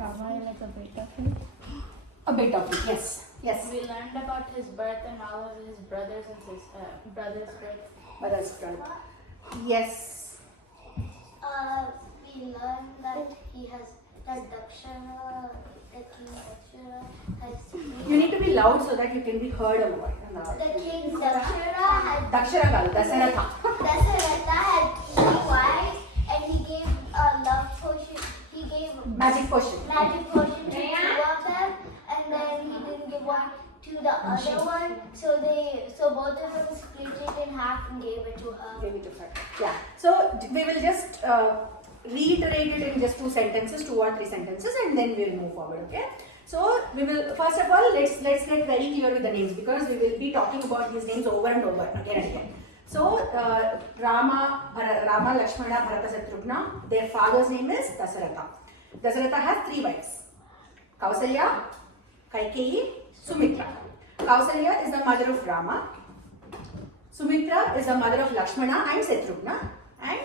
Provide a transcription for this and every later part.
Ramayana is a bit of it. A bit of it, yes. Yes. We learned about his birth and all of his brothers and brothers' birth. Brothers' birth. Yes. We learned that he has that Dakshana, the king Dakshana has. You need to be loud so that you can be heard a lot. The king Dakshana had. Dasaratha. Dasaratha had 3 wives, and he gave a love potion. He gave Magic potion. Magic potion to 2 of them, and then he didn't give one to the other one. So both of them split it in half and gave it to her. Gave it to her. Yeah. So we will just reiterate it in just 2 sentences, 2 or 3 sentences, and then we will move forward. Okay. So we will first of all let's get very clear with the names, because we will be talking about these names over and over again and again. So Rama, Lakshmana, Bharata, Shatrugna, their father's name is Dasaratha. Dasaratha has 3 wives: Kausalya, Kaikeyi, Sumitra. Kausalya is the mother of Rama. Sumitra is the mother of Lakshmana and Shatrugna, and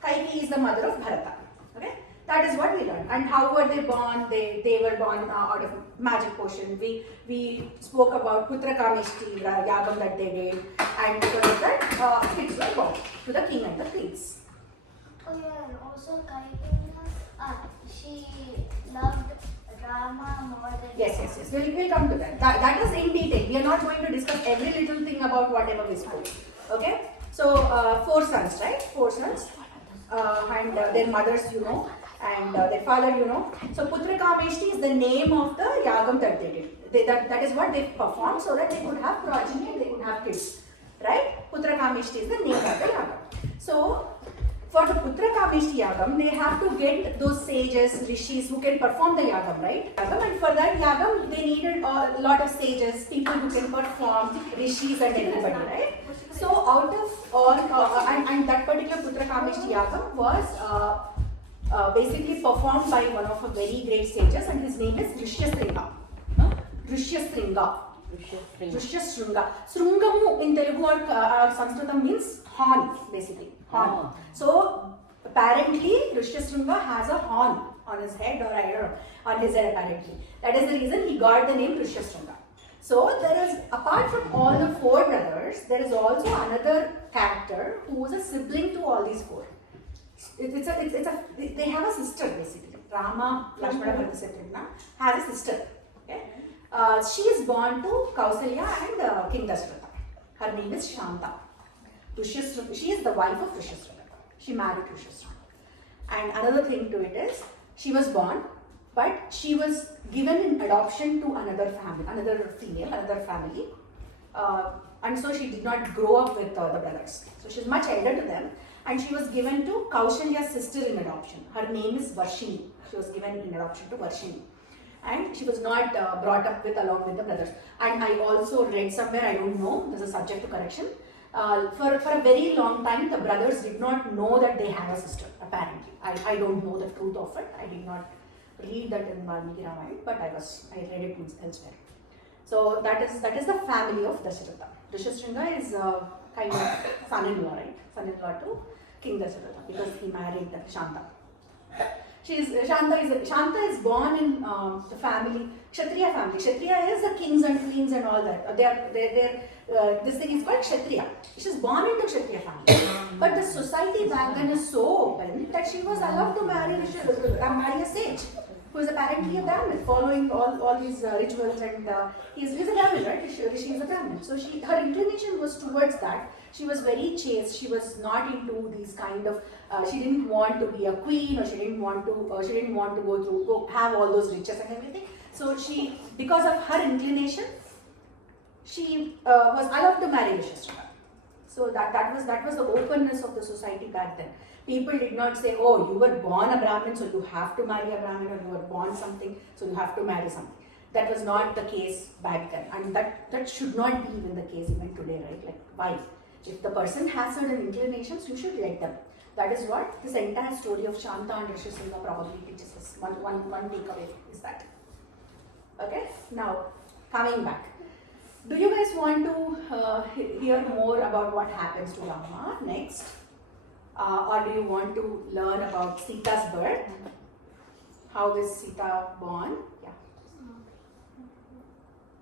Kaikeyi is the mother of Bharata. Okay, that is what we learned. And how were they born? They were born out of magic potion. We spoke about Putra Kameshti, Yagam that they did, and because of that, kids were born to the king and the queens. Oh yeah, and also Kaikeyi, she loved Rama more than. Yes. We'll come to that. That is in detail. We are not going to discuss every little thing about whatever we spoke. Okay. So 4 sons, right? 4 sons, and their mothers, you know, and their father, you know. So Putra Kameshti is the name of the Yagam that they did. That is what they performed so that they could have progeny and they could have kids, right? Putra Kameshti is the name of the Yagam. So for the Putra Kameshti Yagam, they have to get those sages, rishis who can perform the Yagam, right? And for that Yagam, they needed a lot of sages, people who can perform, rishis and everybody, right? So out of all, and that particular Putra Kameshti Yagam was basically performed by one of a very great sages, and his name is Rishyasringa. Rishyasringa. Srungamu in Telugu or Sanskritam means horn, basically. Horn. So apparently Rishyasringa has a horn on his head, or I don't know, on his head apparently. That is the reason he got the name Rishyasringa. So there is, apart from all the 4 brothers, there is also another character who is a sibling to all these 4. They have a sister basically. Rama, Lakshmana, Bharata, Shatrugna has a sister. Okay? She is born to Kausalya and King Dasaratha. Her name is Shanta. She is the wife of Rishyasringa. She married Rishyasringa. And another thing to it is, she was born, but she was given in adoption to another family, another female, another family. And so she did not grow up with the brothers. So she is much elder to them. And she was given to Kausalya's sister in adoption. Her name is Varshini. She was given in adoption to Varshini. And she was not brought up with along with the brothers. And I also read somewhere, I don't know, this is subject to correction. For a very long time, the brothers did not know that they had a sister, apparently. I don't know the truth of it. I did not read that in Valmiki Ramayana, but I read it elsewhere. So that is the family of Dasaratha. Rishyasringa is kind of son-in-law, right? Son-in-law to King Dasaratha, because he married Shanta. Shanta is born in the family, Kshatriya family. Kshatriya is the kings and queens and all that. This thing is called Kshatriya. She is born into Kshatriya family. But the society back then is so open that she was allowed to marry a sage, who is apparently a Brahmin, following all these rituals, and he's a Brahmin, right? She is a Brahmin. So her inclination was towards that. She was very chaste. She was not into these kind of. She didn't want to be a queen, or she didn't want to go have all those riches and everything. So because of her inclination, she was allowed to marry Rishyasringa. So that was the openness of the society back then. People did not say, oh, you were born a Brahmin, so you have to marry a Brahmin, or you were born something, so you have to marry something. That was not the case back then, and that should not be even the case even today, right? Like, why? If the person has certain inclinations, you should let them. That is what this entire story of Shanta and Rishyasringa probably teaches us. One takeaway is that. Okay, now coming back. Do you guys want to hear more about what happens to Rama next? Or do you want to learn about Sita's birth? How is Sita born? Yeah.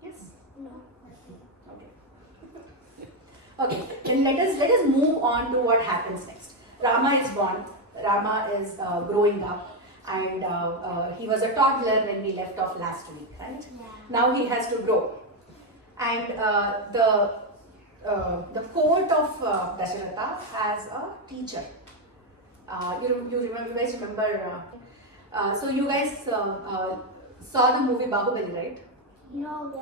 Yes? No. Okay. Okay, then let us move on to what happens next. Rama is born. Rama is growing up, and he was a toddler when we left off last week, right? Yeah. Now he has to grow, and the court of Dasharatha has a teacher. You guys remember? So you guys saw the movie Bahubali, right? No,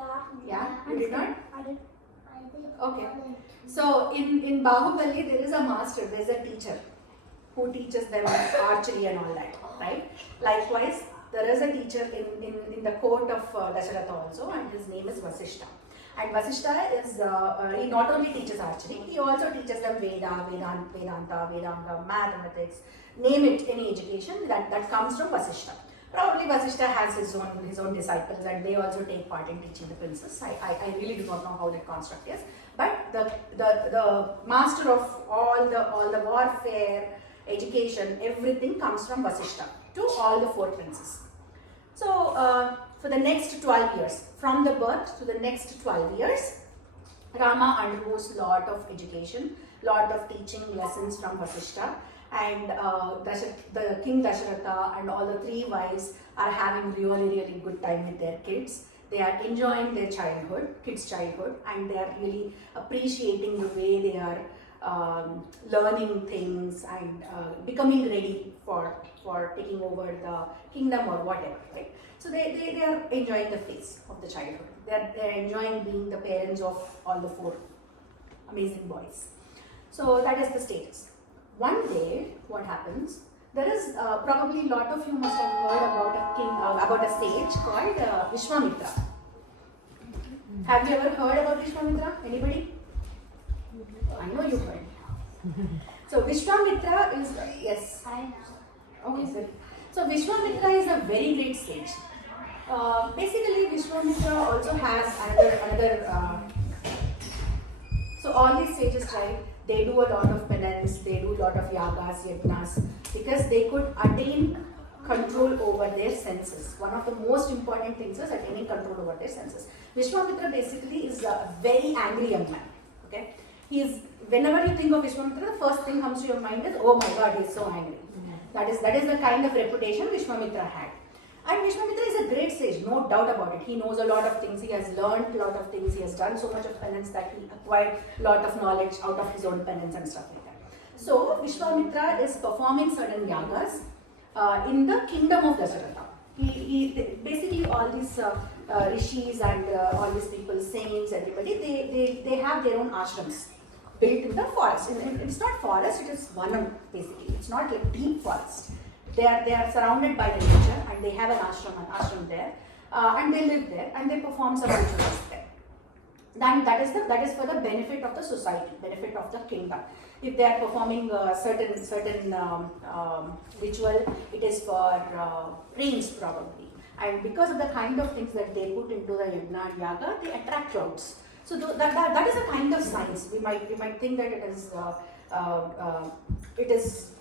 Yeah, you did not? I did. Okay. So in Bahubali there is a master, there is a teacher who teaches them archery and all that, right? Likewise, there is a teacher in the court of Dasharatha also, and his name is Vasishta. And Vasishta is, he not only teaches archery, he also teaches them Veda, Vedanta, Vedanga, mathematics, name it, any education that comes from Vasishta. Probably Vasishta has his own disciples, and they also take part in teaching the princess. I really do not know how that construct is, but the master of all the warfare, education, everything comes from Vasishta to all the 4 princes. So for the next 12 years, from the birth to the next 12 years, Rama undergoes lot of education, lot of teaching lessons from Vasishta, and the King Dasharatha and all the 3 wives are having really good time with their kids. They are enjoying their kids' childhood, and they are really appreciating the way they are learning things and becoming ready for taking over the kingdom or whatever, right? So they are enjoying the phase of the childhood. They are enjoying being the parents of all the 4 amazing boys. So that is the status. One day, what happens? There is probably a lot of you must have heard about a sage called Viswamitra. Have you ever heard about Viswamitra? Anybody? I know you heard. So Viswamitra is yes. I know. Okay, sir. So Viswamitra is a very great sage. Basically, Viswamitra also has another. So all these sages, right? They do a lot of penance. They do a lot of yagas, yajnas, because they could attain control over their senses. One of the most important things is attaining control over their senses. Viswamitra basically is a very angry young man. Okay, whenever you think of Viswamitra, the first thing comes to your mind is, oh my God, he is so angry. That is the kind of reputation Viswamitra had. And Viswamitra is a great sage, no doubt about it. He knows a lot of things, he has learned a lot of things, he has done so much of penance that he acquired a lot of knowledge out of his own penance and stuff like that. So Viswamitra is performing certain yagas in the kingdom of Dasharatha. Basically all these rishis and all these people, saints, everybody, they have their own ashrams built in the forest. It's not forest, it is vanam basically. It's not like deep forest. They are surrounded by the nature, and they have an ashram there, and they live there, and they perform some rituals there. Then that is for the benefit of the society, benefit of the kingdom. If they are performing certain ritual, it is for rains probably. And because of the kind of things that they put into the yajna and yaga, they attract clouds. So that is a kind of science. We might think that it is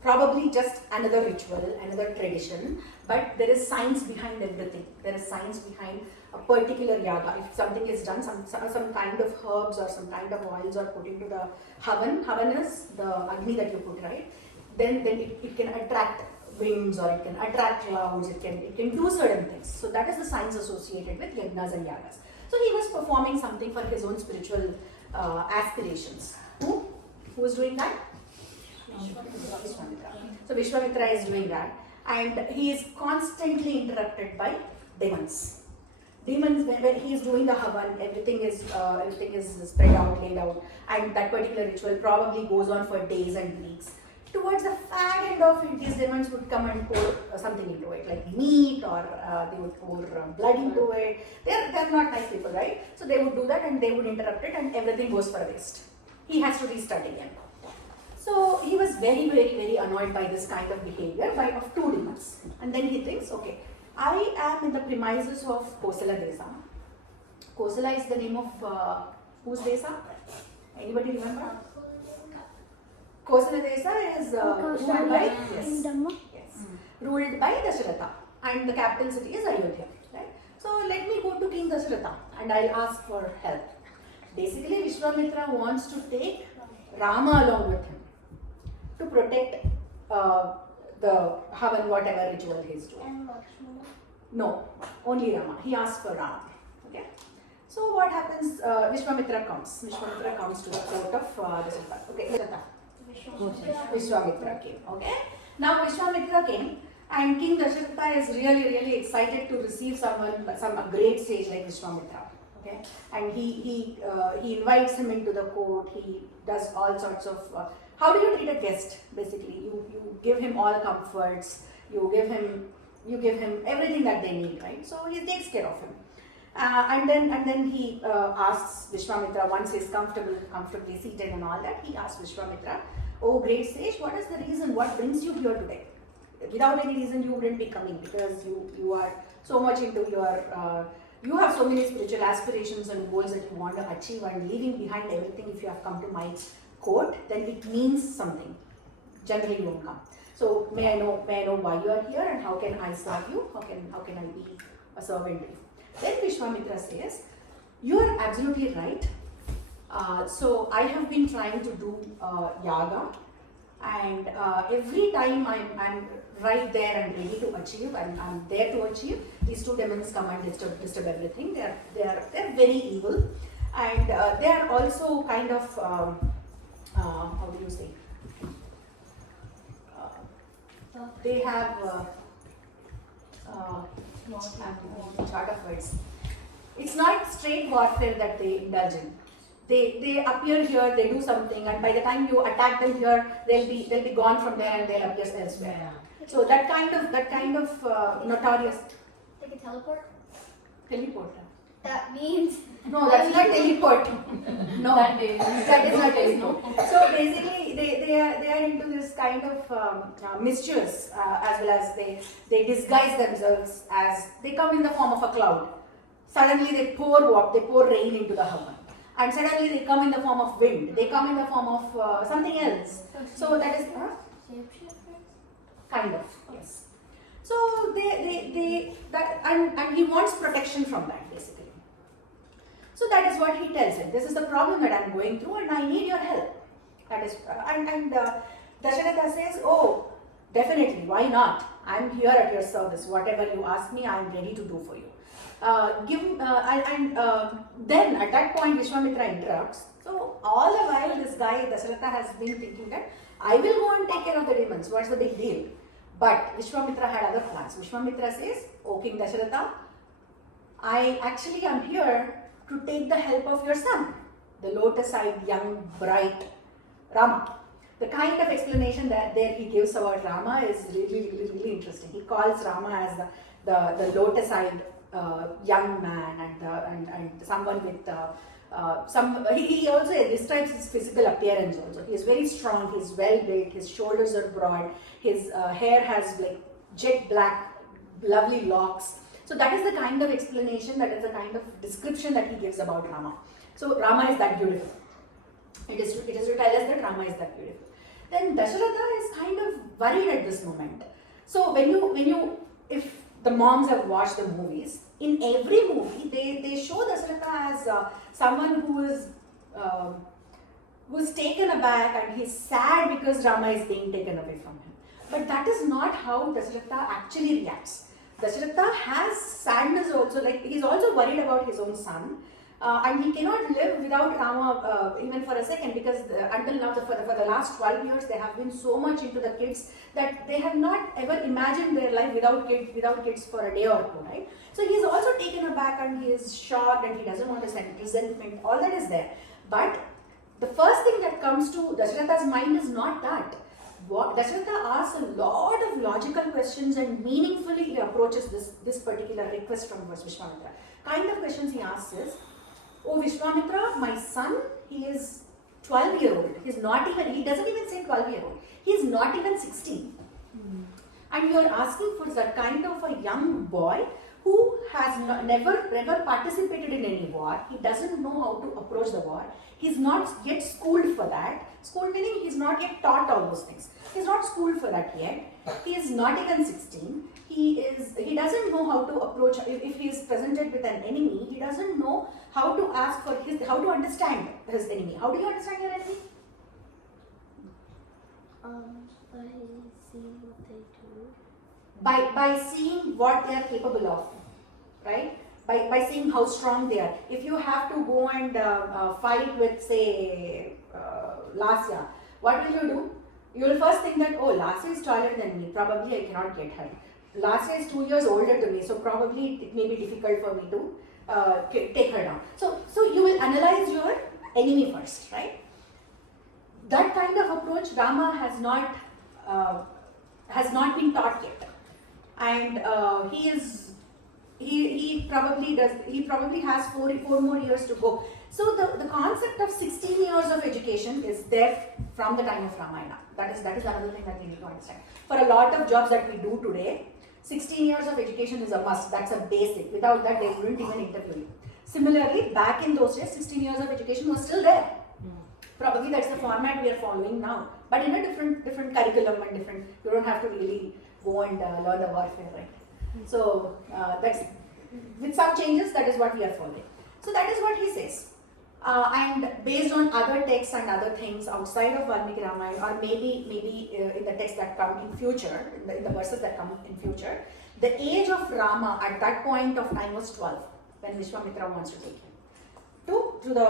probably just another ritual, another tradition, but there is science behind everything. There is science behind a particular yaga. If something is done, some kind of herbs or some kind of oils are put into the havan. Havan is the agni that you put, right? Then it can attract winds, or it can attract clouds. It can do certain things. So that is the science associated with yajnas and yagas. So he was performing something for his own spiritual aspirations. Who is doing that? Viswamitra. So Viswamitra is doing that, and he is constantly interrupted by demons. Demons, when he is doing the havan, everything is spread out, laid out, and that particular ritual probably goes on for days and weeks. Towards the far end of it, these demons would come and pour something into it, like meat, or they would pour blood into it. They're not nice people, right? So they would do that, and they would interrupt it, and everything goes for waste. He has to restart again. So he was very annoyed by this kind of behavior of 2 demons. And then he thinks, okay, I am in the premises of Kosala Desa. Kosala is the name of whose Desa? Anybody remember? Kosala Desa is ruled by ruled by Dasharatha. and the capital city is Ayodhya, right? So let me go to King Dasharatha and I'll ask for help. Basically, Viswamitra wants to take Rama along with him to protect the Havan, whatever ritual he is doing. And Lakshmana. No, only Rama. He asks for Rama. Okay. So what happens? Viswamitra comes. Viswamitra comes to the court of Dasharatha. Okay, Dasharatha. Viswamitra came. Okay. Now Viswamitra came, and King Dasharatha is really excited to receive some great sage like Viswamitra. Okay. And he invites him into the court. He does all sorts of. How do you treat a guest? Basically, you give him all comforts. You give him everything that they need, right? So he takes care of him. And then he asks Viswamitra, once he's comfortably seated and all that, he asks Viswamitra, "Oh great sage, what is the reason? What brings you here today? Without any reason you wouldn't be coming, because you are so much into your, you have so many spiritual aspirations and goals that you want to achieve, and leaving behind everything, if you have come to my court, then it means something. Generally you won't come. So may I know why you are here, and how can I serve you? How can I be a servant to you?" Then Viswamitra says, "You are absolutely right. So I have been trying to do Yaaga, and every time I'm right there and ready to achieve, and I'm there to achieve, these two demons come and disturb everything. They're very evil, and they are also kind of how do you say? They have chart of words. It's not straight warfare that they indulge in. They appear here, they do something, and by the time you attack them here, they'll be gone from there and they'll appear elsewhere. So that kind of notorious. Like a teleport? Teleport. That means. No, that's not teleport. No, that is not teleport. So basically, they are into this kind of mischievous, as well as they disguise themselves as they come in the form of a cloud. Suddenly they pour rain into the Havan, and suddenly they come in the form of wind. They come in the form of something else. So that is kind of, yes. So and he wants protection from that, basically. So that is what he tells him. This is the problem that I'm going through, and I need your help. That is, Dasharatha says, "Oh, definitely. Why not? I'm here at your service. Whatever you ask me, I'm ready to do for you." Then at that point, Viswamitra interrupts. So all the while, this guy Dasharatha has been thinking that I will go and take care of the demons. What's the big deal? But Viswamitra had other plans. Viswamitra says, "O King Dasharatha, I actually am here to take the help of your son, the lotus-eyed young bright Rama." The kind of explanation that there he gives about Rama is really interesting. He calls Rama as the lotus-eyed young man, and someone with he also describes his physical appearance also. He is very strong, he is well built, his shoulders are broad, his hair has like jet black, lovely locks. So that is the kind of explanation, that is the kind of description that he gives about Rama. So Rama is that beautiful. It is to tell us that Rama is that beautiful. Then Dasharatha is kind of worried at this moment. So if the moms have watched the movies, in every movie they show Dasharatha as someone who is taken aback, and he's sad because Rama is being taken away from him. But that is not how Dasharatha actually reacts. Dasharatha has sadness also, like he's also worried about his own son, and he cannot live without Rama even for a second, because until now, for the last 12 years, they have been so much into the kids that they have not ever imagined their life without kids for a day or two, right? So he is also taken aback, and he is shocked, and he doesn't want to send resentment, all that is there. But the first thing that comes to Dasharatha's mind is not that. Dasharatha asks a lot of logical questions, and meaningfully he approaches this particular request from Viswamitra. Kind of questions he asks is, "Oh Viswamitra, my son, he is 12-year-old. He doesn't even say 12-year-old. He is not even 16. And you are asking for that kind of a young boy who has never participated in any war. He doesn't know how to approach the war. He's not yet schooled for that. School meaning he's not yet taught all those things. He's not schooled for that yet. He is not even 16. He doesn't know how to approach, if he is presented with an enemy, he doesn't know how to ask for how to understand his enemy. How do you understand your enemy? By seeing what they do. By seeing what they are capable of, right? By seeing how strong they are. If you have to go and fight with, say, Lasya, what will you do? You will first think that, oh, Lasya is taller than me, probably I cannot get her. Lasya is 2 years older to me, so probably it may be difficult for me to take her down. So you will analyze your enemy first, right? That kind of approach Rama has not been taught yet, and he probably has four more years to go. So the concept of 16 years of education is there from the time of Ramayana. That is another thing that we need to understand. For a lot of jobs that we do today, 16 years of education is a must. That's a basic. Without that, they wouldn't even interview you. Similarly, back in those days, 16 years of education was still there. Probably that's the format we are following now, but in a different curriculum and different. You don't have to really go and learn the warfare, right? So that's with some changes. That is what we are following. So that is what he says. And based on other texts and other things outside of Valmiki Ramayana, or maybe in the texts that come in future, in the verses that come in future, the age of Rama at that point of time was 12 when Viswamitra wants to take him to the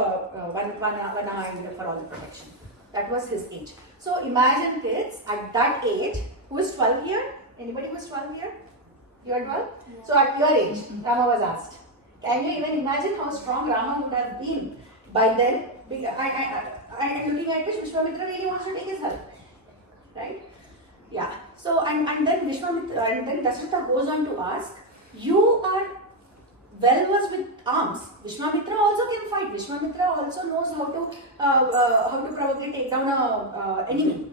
Vana and for all the protection. That was his age. So imagine kids at that age. Who is 12 here? Anybody who is 12 here? You are 12? Yeah. So at your age, Rama was asked. Can you even imagine how strong Rama would have been by then? I looking at which Viswamitra really wants to take his help. Right? Yeah. So and then Viswamitra and then Dasharatha goes on to ask, you are well versed with arms. Viswamitra also can fight. Viswamitra also knows how to probably take down a enemy.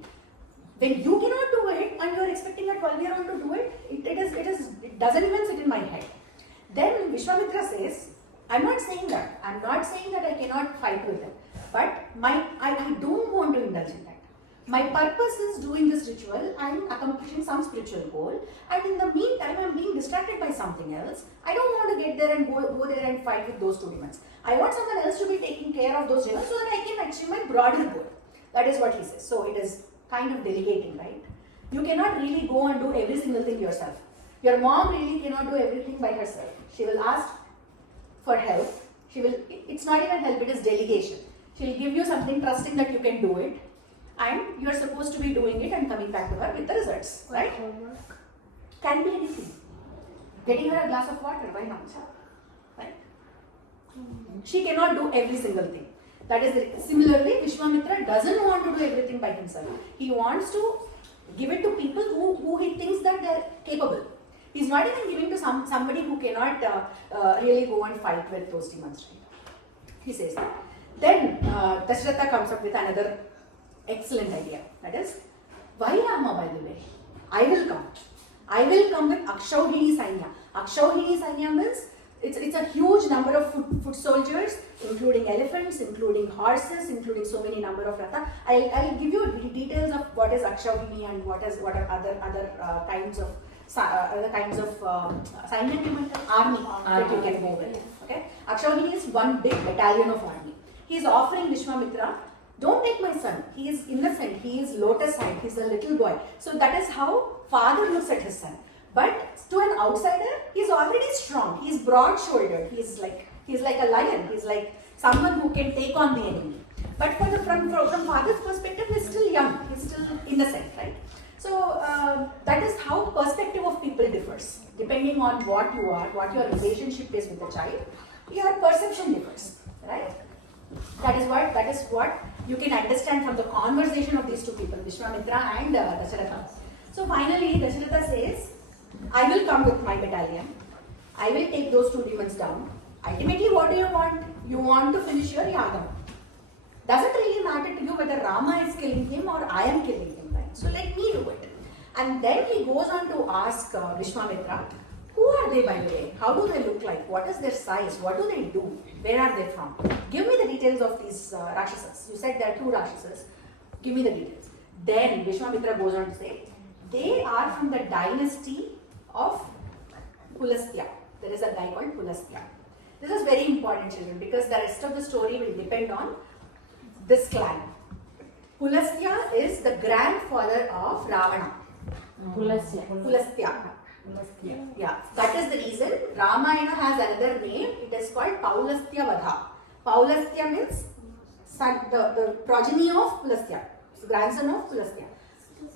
When you cannot do it and you are expecting a 12-year-old to do it, it doesn't even sit in my head. Then Viswamitra says, I'm not saying that. I'm not saying that I cannot fight with them. But I don't want to indulge in that. My purpose is doing this ritual. I'm accomplishing some spiritual goal. And in the meantime, I'm being distracted by something else. I don't want to get there and go there and fight with those two demons. I want someone else to be taking care of those demons so that I can achieve my broader goal. That is what he says. So it is kind of delegating, right? You cannot really go and do every single thing yourself. Your mom really cannot do everything by herself. She will ask for help. It's not even help, it is delegation. She will give you something trusting that you can do it. And you are supposed to be doing it and coming back to her with the results, right? Homework. Can be anything. Getting her a glass of water, why not? Right? She cannot do every single thing. That is it. Similarly, Viswamitra doesn't want to do everything by himself. He wants to give it to people who he thinks that they are capable. He's not even giving to somebody who cannot really go and fight with those demons. He says that. Then Dasharatha comes up with another excellent idea. That is, why Rama, by the way? I will come. I will come with Akshauhini Sainya. Akshauhini Sainya means it's a huge number of foot soldiers, including elephants, including horses, including so many number of ratha. I'll give you details of what is Akshauhini and what are other kinds of Sainya army that you can go with. Okay, Akshauhini is one big battalion of army. He is offering Viswamitra, don't take my son. He is innocent. He is lotus-eyed. He is a little boy. So that is how father looks at his son. But to an outsider, he is already strong. He is broad-shouldered. He is like a lion. He is like someone who can take on the enemy. But from father's perspective, he is still young. He is still innocent, right? So that is how perspective of people differs. Depending on what you are, what your relationship is with the child, your perception differs, right? That is what you can understand from the conversation of these two people, Viswamitra and Dasharatha. So finally, Dasharatha says, I will come with my battalion. I will take those two demons down. Ultimately, what do you want? You want to finish your Yaaga. Doesn't really matter to you whether Rama is killing him or I am killing him, right? So let me do it. And then he goes on to ask Viswamitra, who Who are they, by the way? How do they look like? What is their size? What do they do? Where are they from? Give me the details of these Rakshasas. You said there are 2 Rakshasas. Give me the details. Then Viswamitra goes on to say, they are from the dynasty of Pulastya. There is a guy called Pulastya. This is very important, children, because the rest of the story will depend on this clan. Pulastya is the grandfather of Ravana. Pulastya. Yeah, that is the reason Ramayana has another name. It is called Paulastya Vadha. Paulastya means son, the progeny of Pulastya, grandson of Pulastya,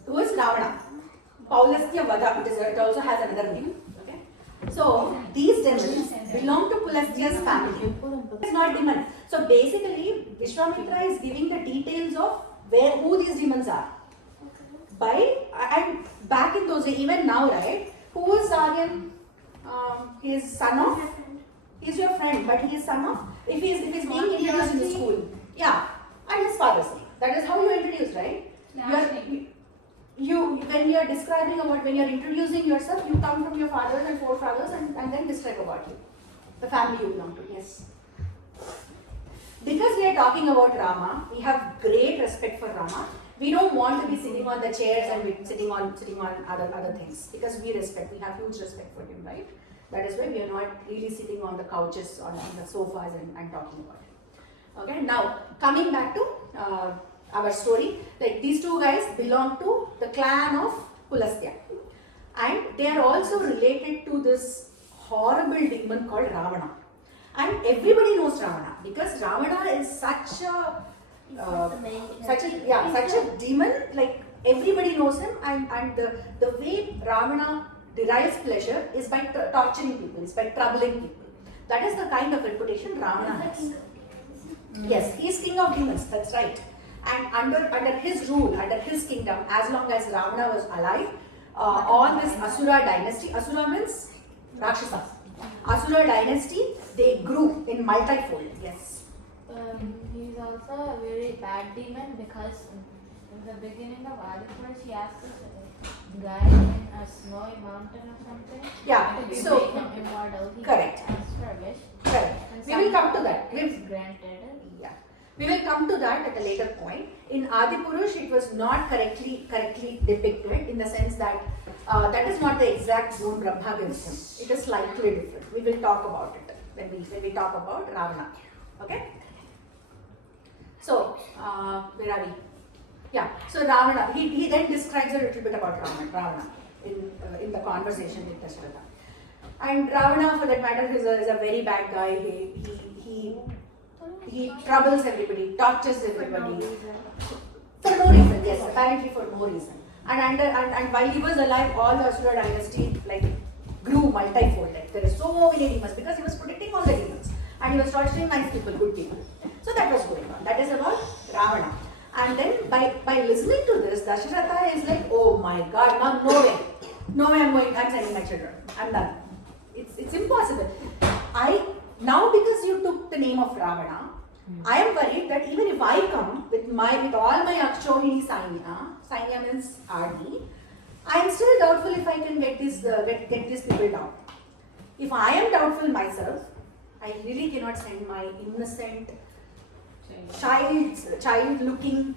who is Ravana. Paulastya Vadha, it also has another name. Okay, so these demons belong to Pulastya's family. It's not demon. So basically, Viswamitra is giving the details of who these demons are. And back in those days, even now, right? Who was Aryan? He is son of. He's your friend, but he is son of. If he's being introduced in the school, yeah, and his father's name. That is how you introduce, right? You when you are describing about when you are introducing yourself, you come from your fathers and forefathers and then describe about you, the family you belong to. Yes. Because we are talking about Rama, we have great respect for Rama. We don't want to be sitting on the chairs and sitting on other things, because we have huge respect for him, right? That is why we are not really sitting on the couches or on the sofas and talking about it. Okay, now coming back to our story, like these 2 guys belong to the clan of Pulastya, and they are also related to this horrible demon called Ravana. And everybody knows Ravana because Ravana is such a demon. Like everybody knows him, and the way Ravana derives pleasure is by torturing people, is by troubling people. That is the kind of reputation Ravana has. Yes, he is king of demons. That's right. And under his rule, under his kingdom, as long as Ravana was alive, all this Asura dynasty. Asura means Rakshasa. Asura dynasty, they grew in multifold. Yes. He's also a very bad demon because in the beginning of Ayodhya, she asked this guy in a snowy mountain or something. Yeah. To So make him immortal. He correct. asked for a wish. Correct. And We will come to somehow that. it's granted. Yeah. We will come to that at a later point. In Adipurush, it was not correctly depicted in the sense that that is not the exact boon Brahma gives him. It is slightly different. We will talk about it when we talk about Ravana. Okay. So where are we? Yeah. So Ravana. He then describes a little bit about Ravana in the conversation with Dasharatha. And Ravana, for that matter, is a very bad guy. He troubles everybody, tortures everybody. For no reason, yes, apparently for no reason. And while he was alive, all the Asura dynasty grew multifold. There are so many demons because he was protecting all the demons. And he was torturing nice people, good people. So that was going on. That is about Ravana. And then by listening to this, Dasharatha is like, oh my God, now no way. No way I'm sending my children. I'm done. It's impossible. Now because you took the name of Ravana, I am worried that even if I come with all my Akshohini Sainya means army, I am still doubtful if I can get these people down. If I am doubtful myself, I really cannot send my innocent, child-looking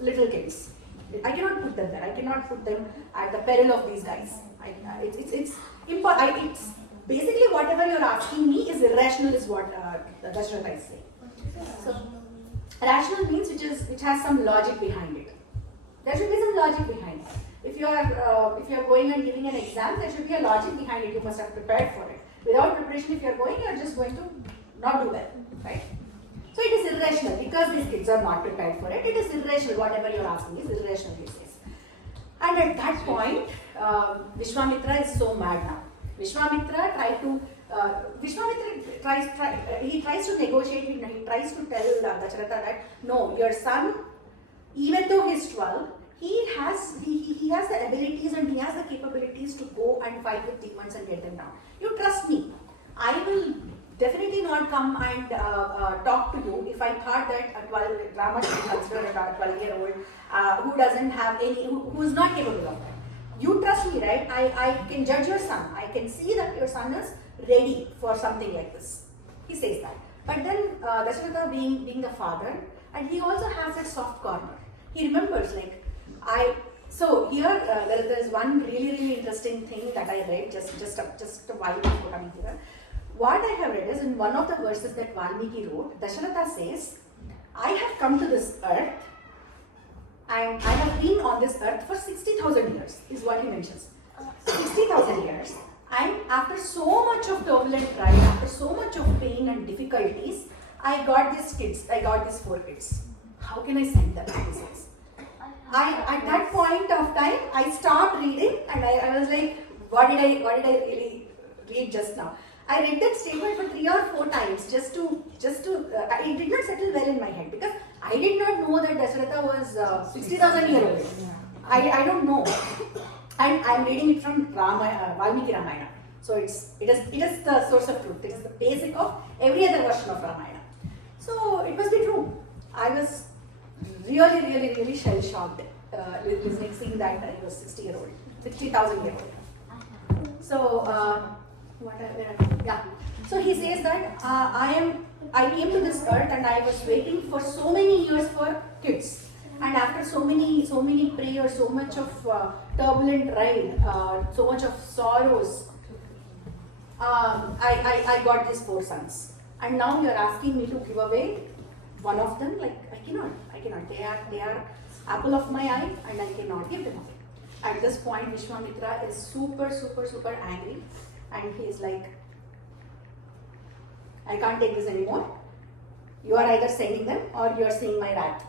little kids. I cannot put them there. I cannot put them at the peril of these guys. It's basically whatever you're asking me is irrational, is what Dasharatha is saying. So, rational means which has some logic behind it. There should be some logic behind it. If you are going and giving an exam, there should be a logic behind it. You must have prepared for it. Without preparation, if you are going, you are just going to not do well, right? So it is irrational because these kids are not prepared for it. It is irrational. Whatever you are asking is irrational, he says. And at that point, Viswamitra is so mad now. Viswamitra tries to negotiate. He tries to tell Dasharatha that no, your son, even though he's 12, he has the abilities and he has the capabilities to go and fight with demons and get them down. You trust me. I will definitely not come and talk to you if I thought that Rama should be considered a 12-year-old who doesn't have who is not capable of that. you trust me, right? I can judge your son. I can see that your son is ready for something like this. He says that. But then Dasharatha being the father, and he also has a soft corner. He remembers so here there is one really interesting thing that I read just a while before coming here. What I have read is in one of the verses that Valmiki wrote, Dasharatha says, I have come to this earth and I have been on this earth for 60,000 years, is what he mentions. 60,000 years. And after so much of turbulent ride, after so much of pain and difficulties, I got these kids, I got these 4 kids. How can I send them? He says. At that point of time, I stopped reading and I was like, what did I really read just now? I read that statement for 3 or 4 times just to it did not settle well in my head because I did not know that Dasharatha was 60,000 years old. I don't know. And I am reading it from Valmiki Ramayana. So it is the source of truth. It is the basic of every other version of Ramayana. So it must be true. I was really shell shocked listening, seeing that he was 60,000 years old. So so he says that I came to this earth and I was waiting for so many years for kids. And after so many prayers, so much of turbulent ride, so much of sorrows, I got these 4 sons. And now you are asking me to give away one of them? Like, I cannot. They are apple of my eye and I cannot give them away. At this point, Viswamitra is super angry and he is like, I can't take this anymore. You are either sending them or you are seeing my wrath.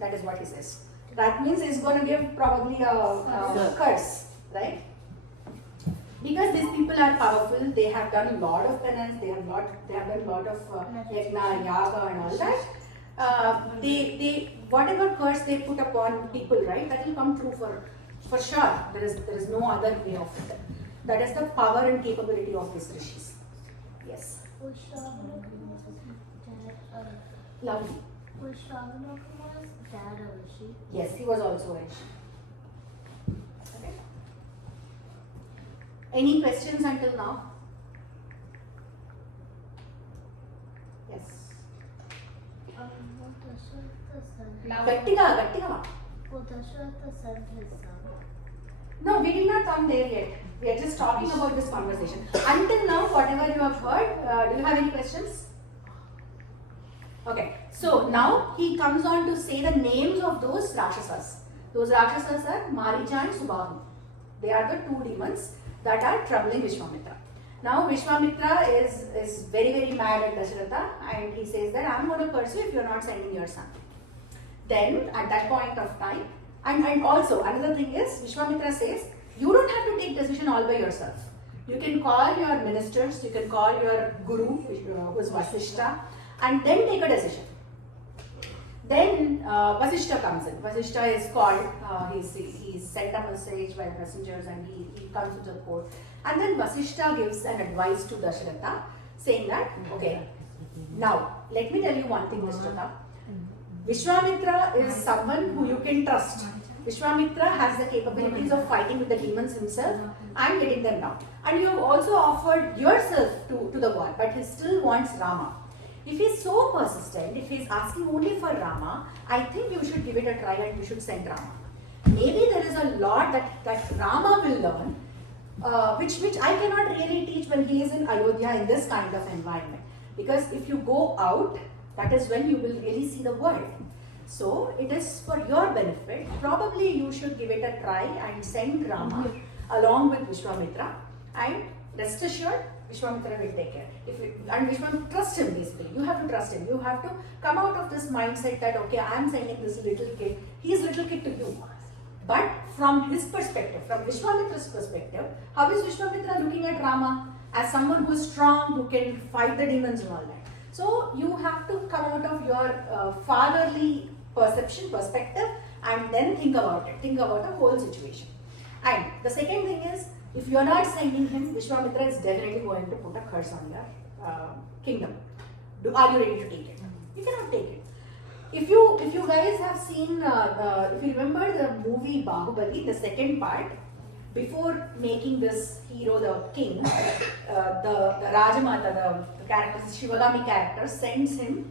That is what he says. That means he's going to give probably a curse, right? Because these people are powerful, they have done a lot of penance, they have done a lot of yajna, yaga and all that. They whatever curse they put upon people, right, that will come true for sure. There is no other way of it. That is the power and capability of these rishis. Yes. Lovely. Was Shravanakumar's dad a rishi? Yes, he was also a rishi. Okay. Any questions until now? Yes. What Dasharatha sent? Gattiga. What Dasharatha sent his son? No, we did not come there yet. We are just talking about this conversation. Until now, whatever you have heard, do you have any questions? Okay, so now he comes on to say the names of those Rakshasas. Those Rakshasas are Maricha and Subahu. They are the 2 demons that are troubling Viswamitra. Now Viswamitra is very mad at Dasharatha and he says that I am going to curse you if you are not sending your son. Then at that point of time, and also another thing is Viswamitra says, you don't have to take decision all by yourself. You can call your ministers, you can call your guru, who is Vasishta, and then take a decision. Then Vasishta comes in. Vasishta is called, he's sent a message by messengers and he comes to the court. And then Vasishta gives an advice to Dasharatha saying that, okay, now let me tell you one thing, Dasharatha. Vishwamitra is someone who you can trust. Vishwamitra has the capabilities of fighting with the demons himself and getting them down. And you have also offered yourself to the war, but he still wants Rama. If he is so persistent, if he is asking only for Rama, I think you should give it a try and you should send Rama. Maybe there is a lot that Rama will learn, which I cannot really teach when he is in Ayodhya in this kind of environment. Because if you go out, that is when you will really see the world. So it is for your benefit. Probably you should give it a try and send Rama along with Viswamitra, and rest assured, Viswamitra will take care. And Viswamitra, trust him basically. You have to trust him. You have to come out of this mindset that, okay, I am sending this little kid. He is little kid to you. But from his perspective, from Viswamitra's perspective, how is Viswamitra looking at Rama? As someone who is strong, who can fight the demons and all that. So you have to come out of your fatherly perspective and then think about it. Think about the whole situation. And the second thing is, if you are not sending him, Viswamitra is definitely going to put a curse on your kingdom. Are you ready to take it? You cannot take it. If you guys have seen, if you remember the movie Bahubali, the second part, before making this hero the king, the Rajamata, the character, the Shivagami character, sends him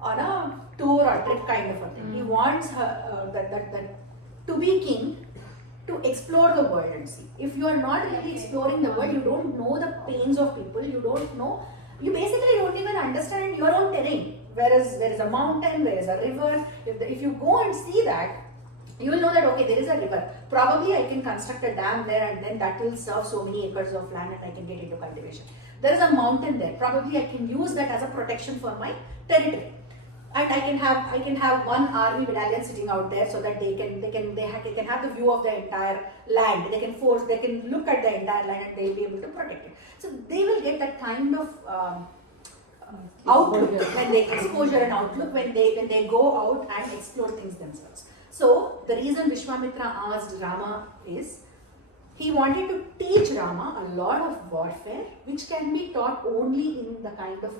on a tour or trip kind of a thing. He wants her that to be king, to explore the world and see. If you are not really exploring the world, you don't know the pains of people, you don't know, you basically don't even understand your own terrain. Where is a mountain, where is a river. If you go and see that, you will know that okay, there is a river. Probably I can construct a dam there and then that will serve so many acres of land and I can get into cultivation. There is a mountain there. Probably I can use that as a protection for my territory. And I can have one army battalion sitting out there so that they can have the view of the entire land. They can look at the entire land and they'll be able to protect it. So they will get that kind of outlook when they exposure and outlook when they go out and explore things themselves. So the reason Viswamitra asked Rama is he wanted to teach Rama a lot of warfare which can be taught only in the kind of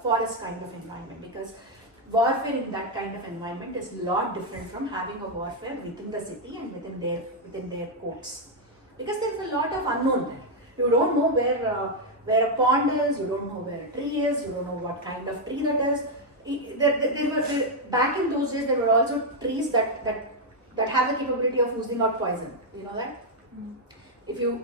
forest kind of environment, because warfare in that kind of environment is a lot different from having a warfare within the city and within their courts, because there is a lot of unknown there. You don't know where a pond is, you don't know where a tree is, you don't know what kind of tree that is. Back in those days, there were also trees that have the capability of oozing out poison. You know that? If you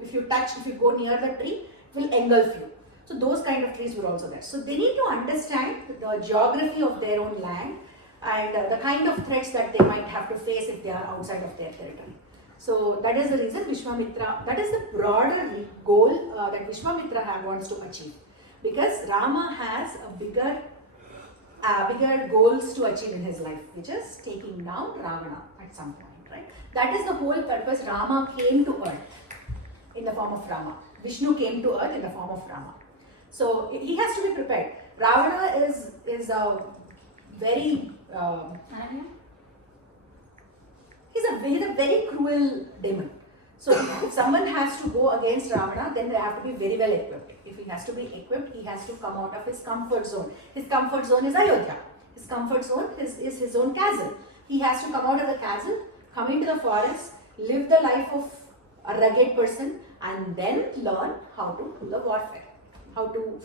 go near the tree, it will engulf you. So those kind of trees were also there. So they need to understand the geography of their own land and the kind of threats that they might have to face if they are outside of their territory. So that is the reason Viswamitra, that is the broader goal that Viswamitra wants to achieve. Because Rama has a bigger goals to achieve in his life, which is taking down Ravana at some point, right? That is the whole purpose. Rama came to earth in the form of Rama. Vishnu came to earth in the form of Rama. So he has to be prepared. Ravana is a very he's a very cruel demon. So if someone has to go against Ravana, then they have to be very well equipped. If he has to be equipped, he has to come out of his comfort zone. His comfort zone is Ayodhya. His comfort zone is his own castle. He has to come out of the castle, come into the forest, live the life of a rugged person, and then learn how to do the warfare, how to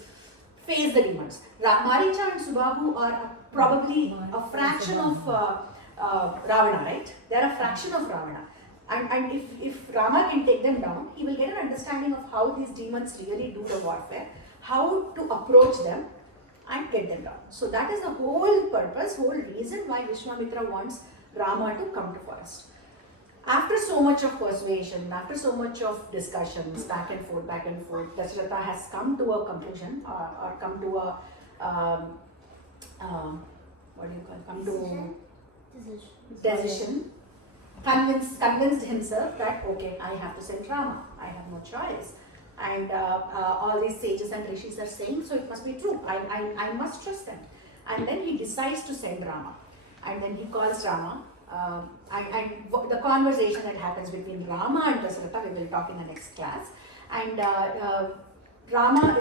face the demons. Maricha and Subahu are probably a fraction of Ravana, right? They are a fraction of Ravana. And if Rama can take them down, he will get an understanding of how these demons really do the warfare, how to approach them and get them down. So that is the whole purpose, whole reason why Viswamitra wants Rama to come to forest. After so much of persuasion, after so much of discussions, back and forth, Dasharatha has come to a conclusion or come to a, decision. Convinced himself that okay, I have to send Rama, I have no choice, and all these sages and rishis are saying, so it must be true, I must trust them. And then he decides to send Rama, and then he calls Rama, and the conversation that happens between Rama and Dasharatha we will talk in the next class. And Rama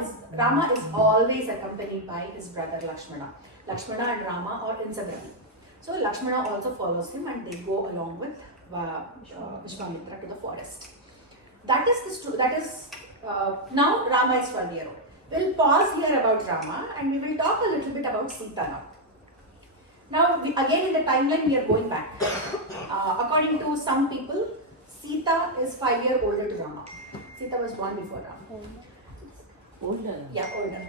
is always accompanied by his brother Lakshmana. Lakshmana and Rama are inseparable. So Lakshmana also follows him and they go along with Viswamitra to the forest. That is now Rama is 12-year-old. We'll pause here about Rama and we will talk a little bit about Sita now. Now again in the timeline we are going back. According to some people, Sita is 5 years older to Rama. Sita was born before Rama. Older? Yeah, older.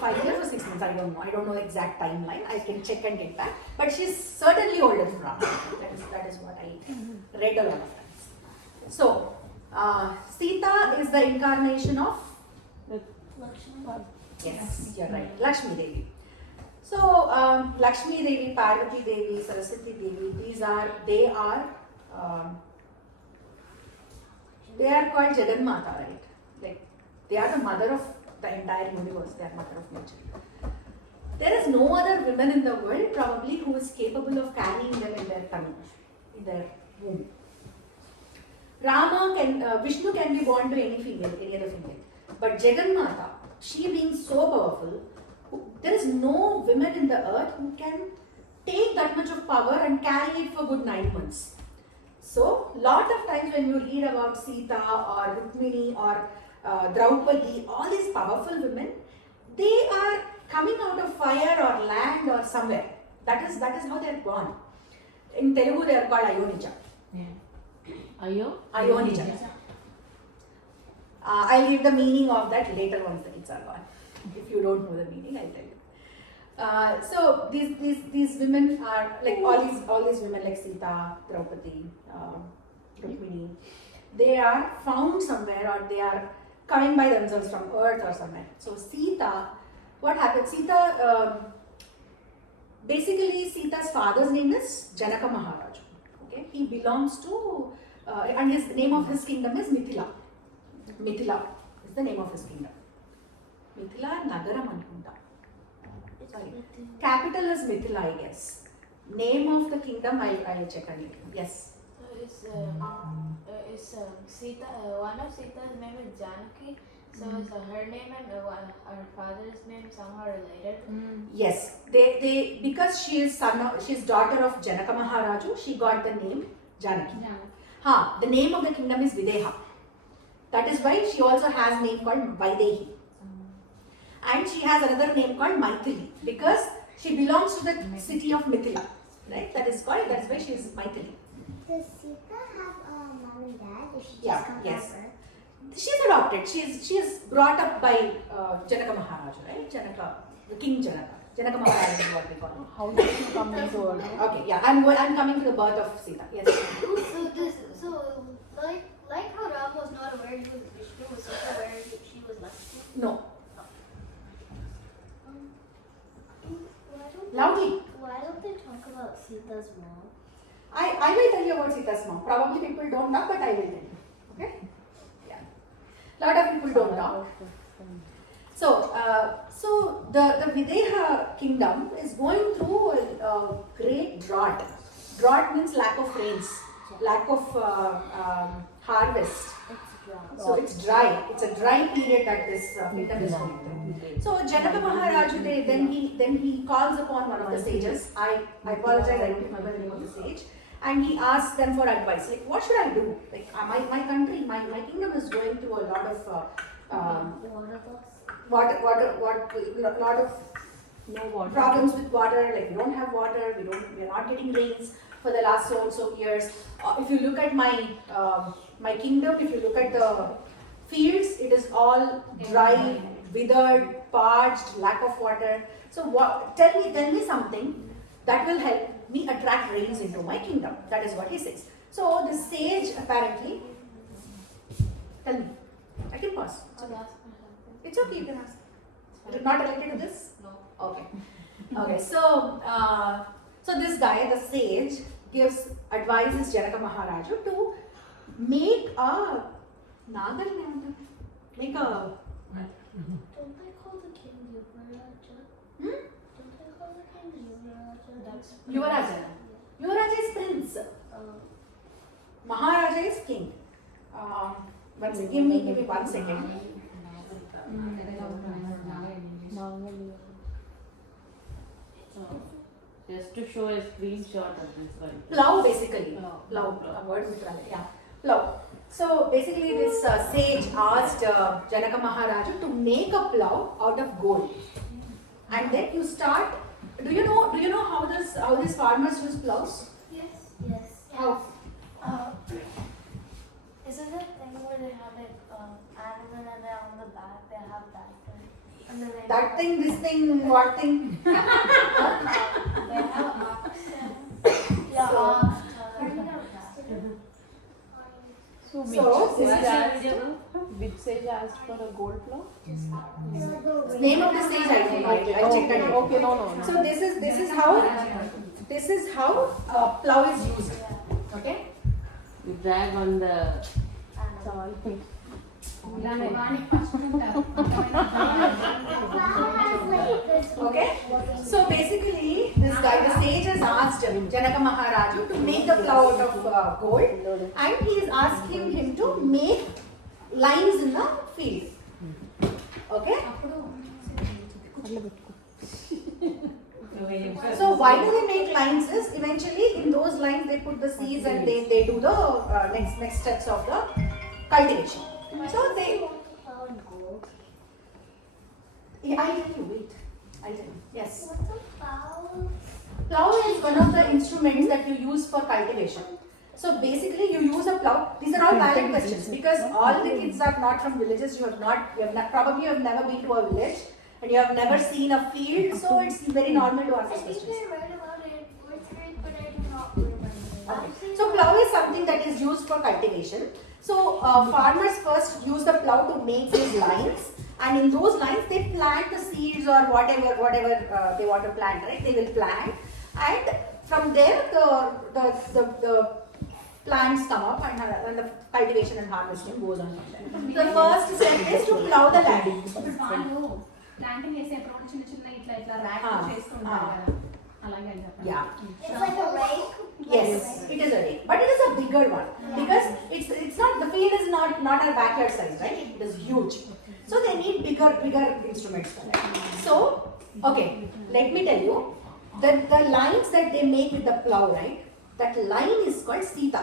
5 years or 6 months, I don't know. I don't know the exact timeline. I can check and get back. But she's certainly older than Rama. That is what I read a lot of times. So, Sita is the incarnation of Lakshmana. Yes, you're right. Lakshmi Devi. So, Lakshmi Devi, Parvati Devi, Saraswati Devi, they are called Jagannatha, right? Like, they are the mother of the entire universe, they are mother of nature. There is no other woman in the world probably who is capable of carrying them in their tummy, in their womb. Vishnu can be born to any other female. But Jagannatha, she being so powerful, there is no woman in the earth who can take that much of power and carry it for good 9 months. So, lot of times when you read about Sita or Rukmini or Draupadi, all these powerful women, they are coming out of fire or land or somewhere. That is how they are born. In Telugu, they are called Ayodhya. Ayodhya. I'll give the meaning of that later once the kids are gone. If you don't know the meaning, I'll tell you. So these women are like all these women like Sita, Draupadi, Rukmini. They are found somewhere or they are coming by themselves from earth or somewhere. So Sita, what happened? Basically Sita's father's name is Janaka Maharaj. Okay, he belongs to and his name of his kingdom is Mithila. Mithila is the name of his kingdom. Mithila Nagaram Anukunta. Sorry. Capital is Mithila, I guess. Name of the kingdom, I'll check on it. Yes. Is Sita, one of Sita's name is Janaki, so is her name and her father's name somehow related? Yes. They because she's daughter of Janaka Maharaju, she got the name Janaki. The name of the kingdom is Videha. That is why she also has name called Vaidehi. And she has another name called Maithili because she belongs to the city of Mithila. Right? That's why she is Maithili. Does Sita have a mom and dad? Or she Yeah, just come yes. over? She's adopted. She is brought up by Janaka Maharaj, right? The King Janaka. Janaka Maharaj is what we call him. How did she come into world? Okay, yeah. I'm coming to the birth of Sita. Yes. So like how Ram was not aware he was Vishnu, was Sita aware she was Lakshmi? No. Why Loudly. don't they talk about Sita's mom? I will tell you about Sita's mom. Probably people don't know, but I will tell you. Okay? Yeah. Lot of people don't know. So the Videha kingdom is going through a great drought. Drought means lack of rains, lack of harvest. So it's dry. It's a dry period that this kingdom is going through. So Janaka Maharaj, then he calls upon one of the sages. I apologize, I don't remember the name of the sage. And he asks them for advice. Like, what should I do? Like, my country, my kingdom is going through a lot of problems with water. Like, we don't have water. We are not getting rains for the last so years. If you look at my kingdom, if you look at the fields, it is all dry, withered, parched, lack of water. So tell me something that will help me attract rains into my kingdom. That is what he says. So the sage apparently, tell me. I can pause. It's okay, you can ask. Not related to this? No. Okay. Okay, so this guy, the sage, advises Janaka Maharaju to make a Nagal. Make a. Don't they call the king Yuvaraja? Don't they call the king Yuvaraja? Yuvaraja is prince. Maharaja is king. Give me 1 second. Just to show a screenshot of this one. Plow basically. Plow. A word with yeah. Plow. So basically this sage asked Janaka Maharaju to make a plow out of gold. And then you start. Do you know how these farmers use plows? Yes. How? Isn't it thing where they have like animal and then on the back they have that thing? And then they That thing, this thing, what thing? they have oxen. Yeah, So- ox. So which sage asked for a gold plow? Name of the sage I don't know. I checked it. Okay, no. So this is how plow is used. Okay. You drag on the Okay. So basically, this guy, the sage, has asked Janaka Maharaju to make the plow out of gold, and he is asking him to make lines in the field. Okay. So why do they make lines is eventually in those lines they put the seeds and they do the next steps of the cultivation. So they, yeah, I'll tell you, wait, I'll tell you, yes. What's a plow? Plow is one of the instruments that you use for cultivation. So basically you use a plow. These are all valid questions because all the kids are not from villages. You have probably you have never been to a village and you have never seen a field. So it's very normal to ask I these think questions. I read about it in fourth grade, but I do not remember. Okay. So plow is something that is used for cultivation. So farmers first use the plow to make these lines, and in those lines they plant the seeds or whatever they want to plant. Right? They will plant, and from there the plants come up and the cultivation and harvesting goes on from there. The first step is to plow the land. ఇప్పుడు వాళ్ళు planting చేసేప్పుడు చిన్న చిన్న ఇట్లా ఇట్లా rack చేస్తుంటారు కదా అలాగే అని చెప్పండి. Yeah. It's like a rake. Yes, it is a rake, but it is a bigger one because it's not, the field is not a backyard size, right? It is huge, so they need bigger instruments for that. So okay, let me tell you the lines that they make with the plow, right? That line is called Sita.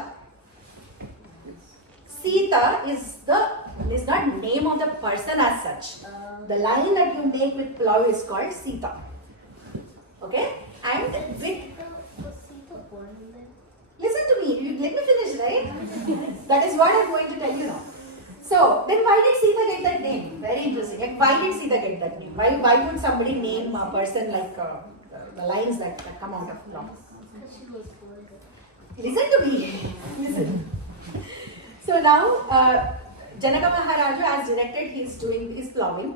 Sita is not name of the person as such. The line that you make with plow is called Sita. Okay, and with listen to me, let me finish, right? That is what I'm going to tell you now. So, then why did Sita get that name? Very interesting. Like, why did Sita get that name? Why would somebody name a person like the lines that come out of plow? Listen to me. Listen. So now, Janaka Maharaja, as directed, he's plowing.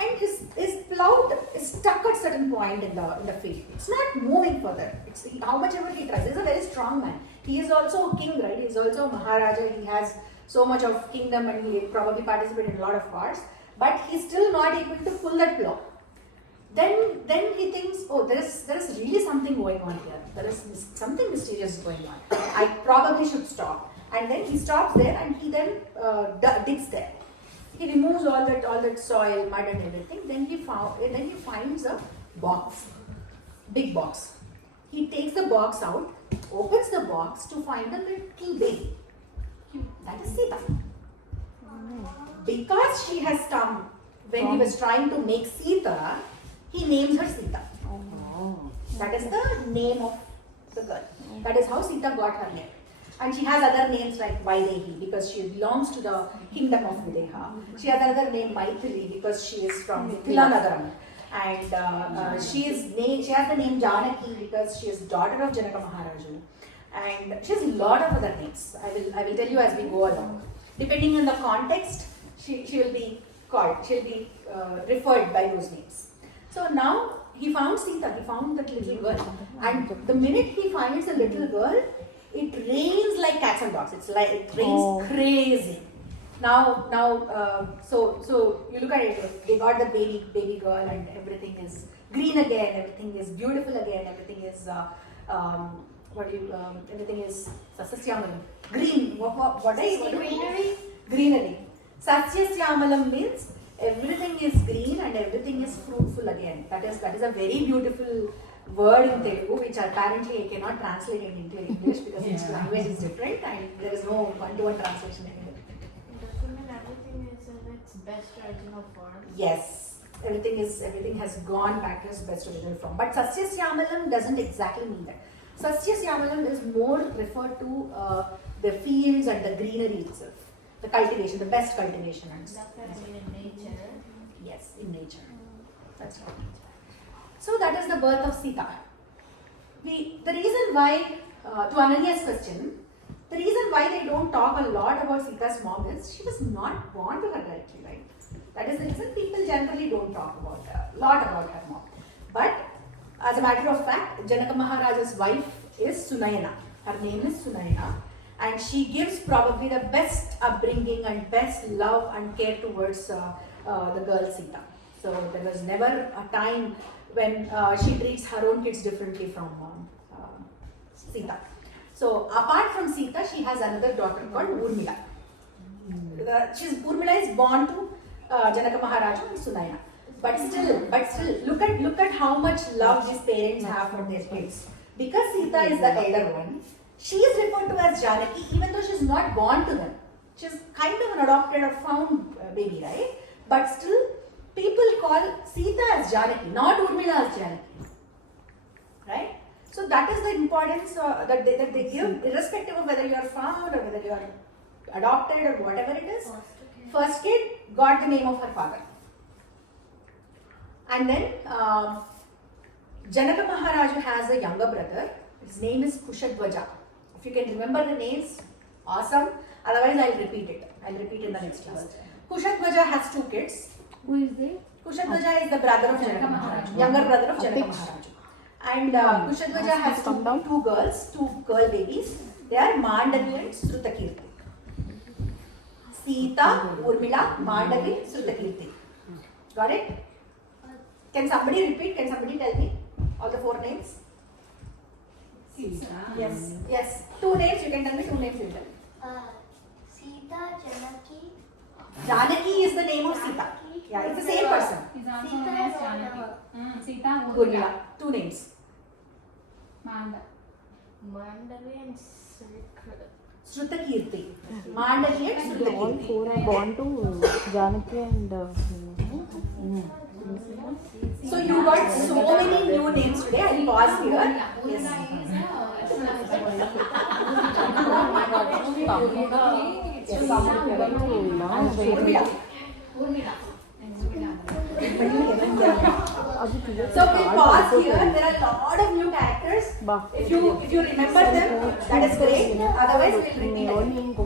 And his plow is stuck at certain point in the field. It's not moving further. It's how much ever he tries. He's a very strong man. He is also a king, right? He is also a Maharaja. He has so much of kingdom and he probably participated in a lot of wars. But he's still not able to pull that plow. Then he thinks, oh, there is really something going on here. There is something mysterious going on. I probably should stop. And then he stops there and he then digs there. He removes all that soil, mud and everything. Then he finds a box, big box. He takes the box out, opens the box to find a little baby. That is Sita. Because she has come when he was trying to make Sita, he names her Sita. That is the name of the girl. That is how Sita got her name. And she has other names like Vaidehi because she belongs to the kingdom of Videha. She has another name Maithili because she is from Thilanagaram. And she has the name Janaki because she is daughter of Janaka Maharaju. And she has a lot of other names. I will tell you as we go along. Depending on the context, she will be called. She will be referred by those names. So now he found Sita. He found that little girl. And the minute he finds a little girl, it rains like cats and dogs. It rains crazy. Now, so you look at it. They got the baby girl, and everything is green again. Everything is beautiful again. Everything is everything is sasasyamalam. Green. What is Greenery. Greenery. Sasasyamalam means everything is green and everything is fruitful again. That is a very beautiful word in Telugu, which apparently I cannot translate it into English because each language is different and there is no one-to-one translation anywhere. Doesn't mean everything is in its best original form. Yes, everything has gone back to its best original form. But Sasyashyamalam doesn't exactly mean that. Sasyashyamalam is more referred to the fields and the greenery itself, the cultivation, the best cultivation. And Does that mean in nature? yes, in nature. That's right. So that is the birth of Sita. The reason why, to Ananya's question, the reason why they don't talk a lot about Sita's mom is she was not born to her directly, right? That is the reason people generally don't talk about a lot about her mom. But as a matter of fact, Janaka Maharaja's wife is Sunayana. Her name is Sunayana. And she gives probably the best upbringing and best love and care towards the girl Sita. So there was never a time when she treats her own kids differently from Sita. So apart from Sita, she has another daughter called Urmila. Urmila is born to Janaka Maharaja and Sunayana. But still, look at how much love these parents have for their kids. Because Sita is the elder one, she is referred to as Janaki, even though she is not born to them. She is kind of an adopted or found baby, right? But still, people call Sita as Janaki, not Urmila as Janaki, right? So that is the importance that they give, irrespective of whether you are found or whether you are adopted or whatever it is. First kid got the name of her father. And then Janaka Maharaju has a younger brother. His name is Kushadwaja. If you can remember the names, awesome. Otherwise, I'll repeat it. I'll repeat in the next class. Kushadwaja has 2 kids. Who is there? Kushadwaja is the brother of Janaka Maharaju, younger brother of Janaka Maharaju. And Kushadwaja has 2 girls, 2 girl babies. They are Mandavi and Srutakirti. Sita, Urmila, Mandavi, Srutakirti. Got it? Can somebody repeat? Can somebody tell me all the 4 names? Yes, yes. 2 names, you can tell me 2 names. You tell me. Sita, Janaki. Janaki is the name of Sita. Yeah, it's the same person. Is also Sita known as and Janaki. Sita, Urmila. Urmila, 2 names. Manda. Mandavi and Srutakirti. Mandavi and All Srutakirti. 4 are born to Janaki and So you got so many new names today. I'll pause here. So we'll pause here. There are a lot of new characters. If you remember them, that is great. Otherwise, we'll repeat again.